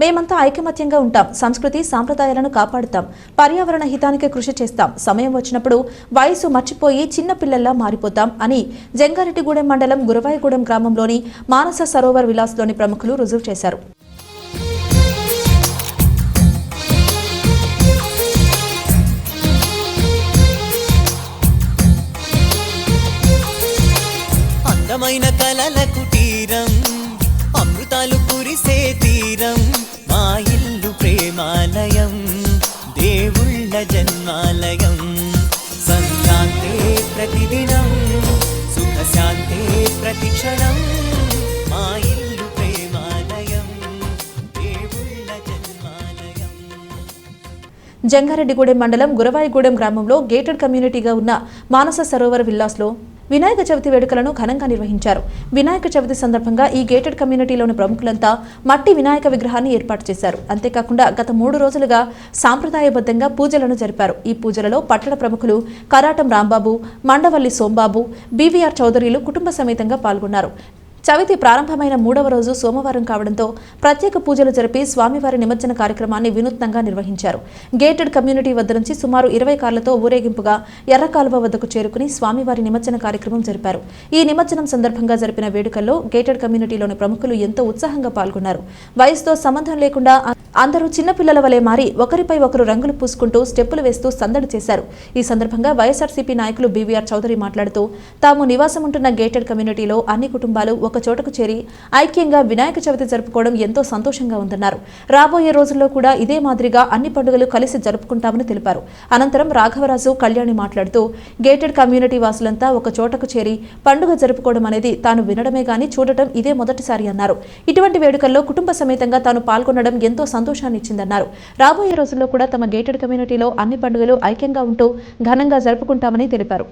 మేమంతా ఐకమత్యంగా ఉంటాం, సంస్కృతి సాంప్రదాయాలను కాపాడుతాం, పర్యావరణ హితానికి కృషి చేస్తాం, సమయం వచ్చినప్పుడు వయసు మర్చిపోయి చిన్న పిల్లల్లా మారిపోతాం అని జంగారెడ్డిగూడెం మండలం గురవాయిగూడెం గ్రామంలోని మానస సరోవర్ విలాస్లోని ప్రముఖులు రుజువు చేశారు. అందమైన కలల కుటీరం, అమృతాలు కురిసే తీరం, మా ఇల్లు ప్రేమాలయం, దేవుళ్ళ జన్మాలయం. సంక్రాంతే ప్రతిదినం, సుఖశాంతే ప్రతిక్షణం, మా ఇల్లు ప్రేమాలయం, దేవుళ్ళ జన్మాలయం. జంగారెడ్డిగూడెం మండలం గురవాయిగూడెం గ్రామంలో గేటెడ్ కమ్యూనిటీగా ఉన్న మానస సరోవర్ విల్లాస్లో వినాయక చవితి వేడుకలను ఘనంగా నిర్వహించారు. వినాయక చవితి సందర్భంగా ఈ గేటెడ్ కమ్యూనిటీలోని ప్రముఖులంతా మట్టి వినాయక విగ్రహాన్ని ఏర్పాటు చేశారు. అంతేకాకుండా గత 3 రోజులుగా సాంప్రదాయబద్ధంగా పూజలను జరిపారు. ఈ పూజలలో పట్టణ ప్రముఖులు కరాటం రాంబాబు, మండవల్లి సోంబాబు, బీవీఆర్ చౌదరిలు కుటుంబ సమేతంగా పాల్గొన్నారు. చవితి ప్రారంభమైన 3వ రోజు సోమవారం కావడంతో ప్రత్యేక పూజలు జరిపి స్వామివారి నిమజ్జన కార్యక్రమాన్ని వినూత్నంగా నిర్వహించారు. గేటెడ్ కమ్యూనిటీ వద్ద నుంచి సుమారు 20 కార్లతో ఊరేగింపుగా ఎర్రకాలువ వద్దకు చేరుకుని స్వామివారి నిమజ్జన కార్యక్రమం జరిపారు. ఈ నిమజ్జనం సందర్భంగా జరిపిన వేడుకల్లో గేటెడ్ కమ్యూనిటీలోని ప్రముఖులు ఎంతో ఉత్సాహంగా పాల్గొన్నారు. వయసుతో సంబంధం లేకుండా అందరూ చిన్నపిల్లల వలె మారి ఒకరిపై ఒకరు రంగులు పూసుకుంటూ స్టెప్పులు వేస్తూ సందడి చేశారు. ఈ సందర్భంగా వైఎస్ఆర్సీపీ నాయకులు బీవీఆర్ చౌదరి మాట్లాడుతూ తాము నివాసం ఉంటున్న గేటెడ్ కమ్యూనిటీలో అన్ని కుటుంబాలు ఒక చోటకు చేరి ఐక్యంగా వినాయక చవితి జరుపుకోవడం ఎంతో సంతోషంగా ఉందన్నారు. రాబోయే రోజుల్లో కూడా ఇదే మాదిరిగా అన్ని పండుగలు కలిసి జరుపుకుంటామని తెలిపారు. అనంతరం రాఘవరాజు, కళ్యాణి మాట్లాడుతూ గేటెడ్ కమ్యూనిటీ వాసులంతా ఒక చోటకు చేరి పండుగ జరుపుకోవడం అనేది తాను వినడమే గాని చూడటం ఇదే మొదటిసారి అన్నారు. ఇటువంటి వేడుకల్లో కుటుంబ సమేతంగా తాను పాల్గొనడం ఎంతో సంతోషాన్ని ఇచ్చిందన్నారు. రాబోయే రోజుల్లో కూడా తమ గేటెడ్ కమ్యూనిటీలో అన్ని పండుగలు ఐక్యంగా ఉంటూ ఘనంగా జరుపుకుంటామని తెలిపారు.